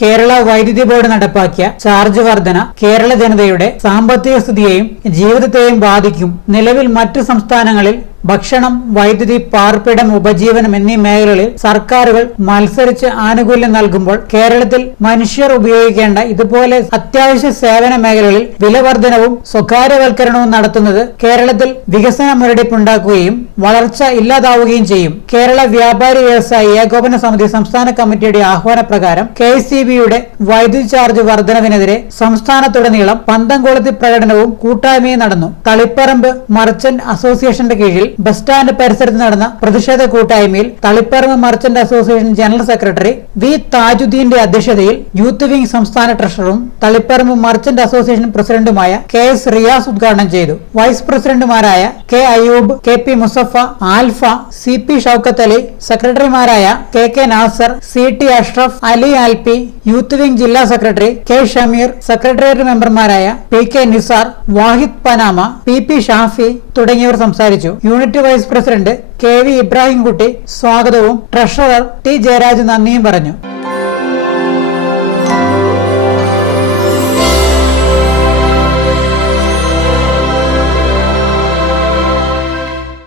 കേരള വൈദ്യുതി ബോർഡ് നടപ്പാക്കിയ ചാർജ് വർധന കേരള ജനതയുടെ സാമ്പത്തിക സ്ഥിതിയെയും ജീവിതത്തെയും ബാധിക്കും. നിലവിൽ മറ്റു സംസ്ഥാനങ്ങളിൽ ഭക്ഷണം വൈദ്യുതി പാർപ്പിടം ഉപജീവനം എന്നീ മേഖലകളിൽ സർക്കാരുകൾ മത്സരിച്ച് ആനുകൂല്യം നൽകുമ്പോൾ കേരളത്തിൽ മനുഷ്യർ ഉപയോഗിക്കേണ്ട ഇതുപോലെ അത്യാവശ്യ സേവന മേഖലകളിൽ വിലവർദ്ധനവും സ്വകാര്യവൽക്കരണവും നടത്തുന്നത് കേരളത്തിൽ വികസന മുരടിപ്പുണ്ടാക്കുകയും വളർച്ച ഇല്ലാതാവുകയും ചെയ്യും. കേരള വ്യാപാരി വ്യവസായി ഏകോപന സമിതി സംസ്ഥാന കമ്മിറ്റിയുടെ ആഹ്വാനപ്രകാരം കെ സി ബിയുടെ വൈദ്യുതി ചാർജ് വർധനവിനെതിരെ സംസ്ഥാനത്തുടനീളം പന്തംകുളത്തി പ്രകടനവും കൂട്ടായ്മയും നടന്നു. തളിപ്പറമ്പ് മർച്ചന്റ് അസോസിയേഷന്റെ കീഴിൽ ബസ് സ്റ്റാൻഡ് പരിസരത്ത് നടന്ന പ്രതിഷേധ കൂട്ടായ്മയിൽ Taliparamba merchant association general secretary V താജുദ്ദീന്റെ അധ്യക്ഷതയിൽ യൂത്ത് വിംഗ് സംസ്ഥാന ട്രഷററും തളിപ്പറമ്പ് മർച്ചന്റ് അസോസിയേഷൻ പ്രസിഡന്റുമായ കെ എസ് റിയാസ് ഉദ്ഘാടനം ചെയ്തു. വൈസ് പ്രസിഡന്റുമാരായ K Ayoob K P Musafa alpha C P Shoukath Ali സെക്രട്ടറിമാരായ K K Nasar C T Ashraf Ali ആൽപി youth wing ജില്ലാ സെക്രട്ടറി കെ ഷമീർ സെക്രട്ടേറിയറ്റ് മെമ്പർമാരായ P K Nisar Vahid Panama P P Shafi തുടങ്ങിയവർ സംസാരിച്ചു. Unit vice president K V Ibrahimkutty സ്വാഗതവും treasurer T Jayaraj നന്ദിയും പറഞ്ഞു